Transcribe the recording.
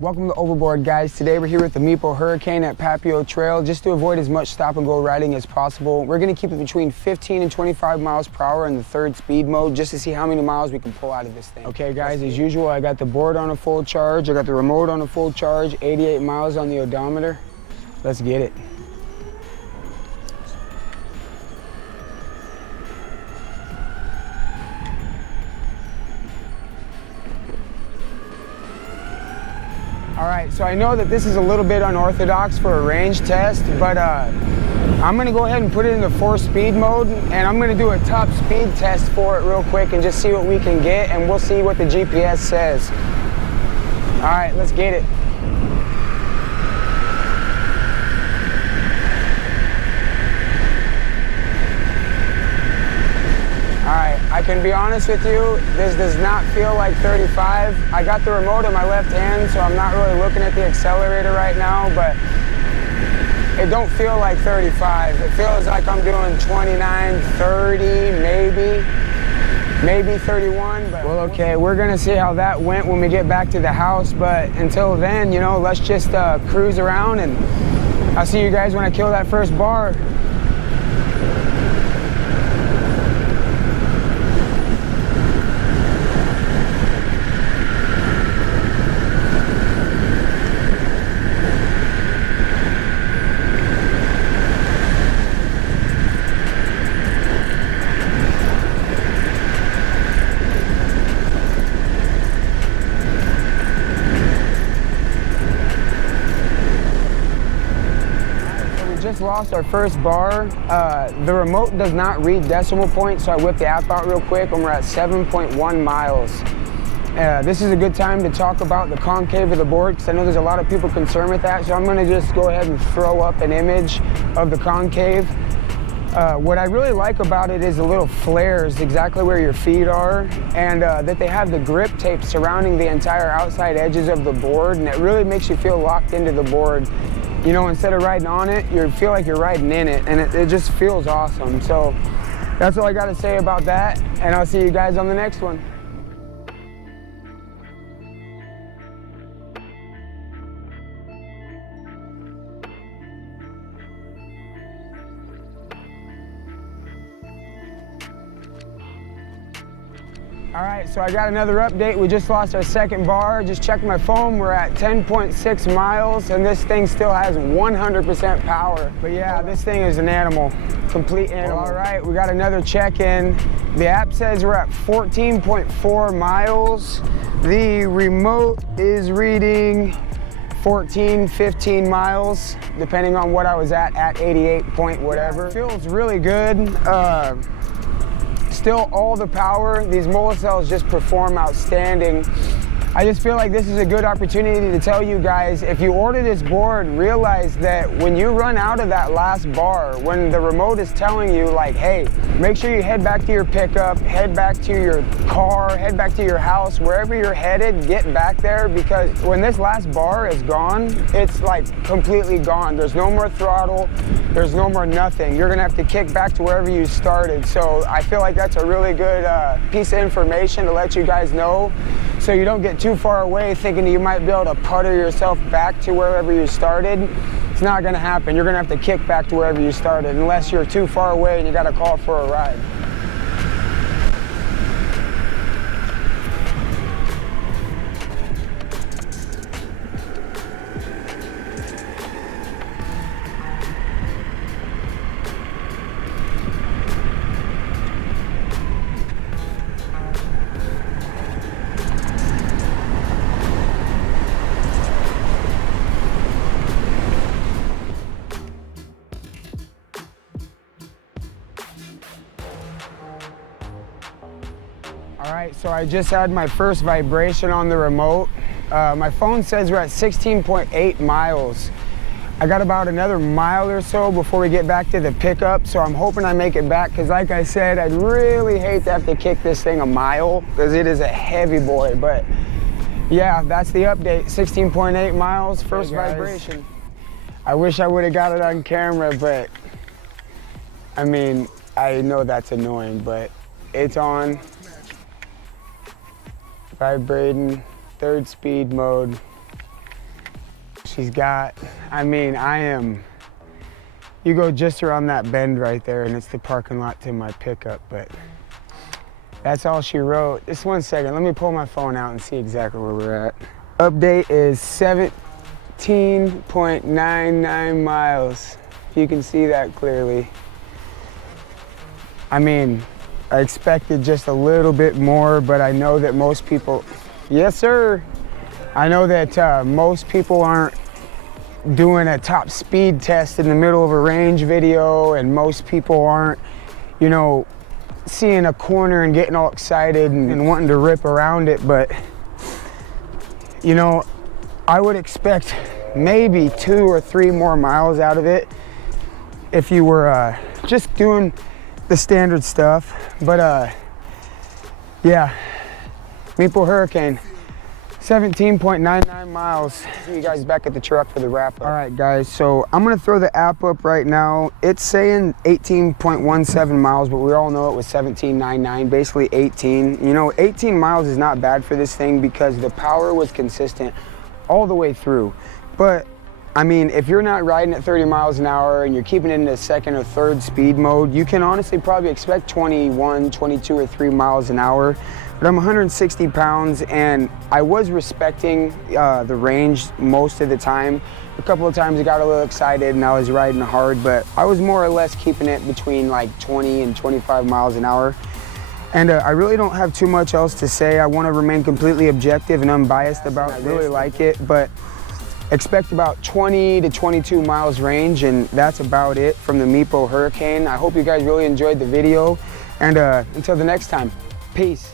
Welcome to Overboard, guys. Today we're here with the Meepo Hurricane at Papio Trail. Just to avoid as much stop and go riding as possible, we're going to keep it between 15 and 25 miles per hour in the third speed mode just to see how many miles we can pull out of this thing. Okay guys, as usual, I got the board on a full charge, I got the remote on a full charge, 88 miles on the odometer. Let's get it. All right, so I know that this is a little bit unorthodox for a range test, but I'm gonna go ahead and put it into 4-speed mode, and I'm gonna do a top speed test for it real quick and just see what we can get, and we'll see what the GPS says. All right, let's get it. I can be honest with you, this does not feel like 35. I got the remote in my left hand, so I'm not really looking at the accelerator right now, but it don't feel like 35. It feels like I'm doing 29, 30, maybe 31. But well, okay, we're gonna see how that went when we get back to the house, but until then, you know, let's just cruise around, and I'll see you guys when I kill that first bar. Just lost our first bar. The remote does not read decimal points, so I whipped the app out real quick, and we're at 7.1 miles. This is a good time to talk about the concave of the board, because I know there's a lot of people concerned with that, so I'm gonna just go ahead and throw up an image of the concave. What I really like about it is the little flares exactly where your feet are, and that they have the grip tape surrounding the entire outside edges of the board, and it really makes you feel locked into the board. You know, instead of riding on it, you feel like you're riding in it, and it just feels awesome. So that's all I got to say about that, and I'll see you guys on the next one. All right, so I got another update. We just lost our second bar. Just checked my phone. We're at 10.6 miles, and this thing still has 100% power. But yeah, this thing is an animal, complete animal. All right, we got another check-in. The app says we're at 14.4 miles. The remote is reading 14, 15 miles, depending on what I was at 88 point whatever. It feels really good. Still all the power. These molar cells just perform outstanding. I just feel like this is a good opportunity to tell you guys, if you order this board, realize that when you run out of that last bar, when the remote is telling you like, hey, make sure you head back to your pickup, head back to your car, head back to your house, wherever you're headed, get back there, because when this last bar is gone, it's like completely gone. There's no more throttle, there's no more nothing. You're gonna have to kick back to wherever you started. So I feel like that's a really good piece of information to let you guys know, so you don't get too far away thinking you might be able to putter yourself back to wherever you started. It's not gonna happen. You're gonna have to kick back to wherever you started, unless you're too far away and you gotta call for a ride. All right, so I just had my first vibration on the remote. My phone says we're at 16.8 miles. I got about another mile or so before we get back to the pickup, so I'm hoping I make it back, because like I said, I'd really hate to have to kick this thing a mile, because it is a heavy boy. But yeah, that's the update. 16.8 miles, first vibration. I wish I would have got it on camera, but I mean, I know that's annoying, but it's on. Vibrating, third speed mode. she's got. I mean, you go just around that bend right there and it's the parking lot to my pickup, but that's all she wrote. Just 1 second, let me pull my phone out and see exactly where we're at. Update is 17.99 miles, if you can see that clearly. I mean, I expected just a little bit more, but I know that most people, yes sir, I know that most people aren't doing a top speed test in the middle of a range video, and most people aren't, you know, seeing a corner and getting all excited and wanting to rip around it. But you know, I would expect maybe 2 or 3 more miles out of it if you were just doing the standard stuff. But yeah, Meepo Hurricane, 17.99 miles. See you guys back at the truck for the wrap up. All right guys, so I'm gonna throw the app up right now. It's saying 18.17 miles, but we all know it was 17.99, basically 18. You know, 18 miles is not bad for this thing because the power was consistent all the way through. But I mean, if you're not riding at 30 miles an hour and you're keeping it in the 2nd or 3rd speed mode, you can honestly probably expect 21, 22 or 3 miles an hour. But I'm 160 pounds and I was respecting the range most of the time. A couple of times I got a little excited and I was riding hard, but I was more or less keeping it between like 20 and 25 miles an hour. And I really don't have too much else to say. I want to remain completely objective and unbiased about it. I really like it, but expect about 20 to 22 miles range, and that's about it from the Meepo Hurricane. I hope you guys really enjoyed the video, and until the next time, peace.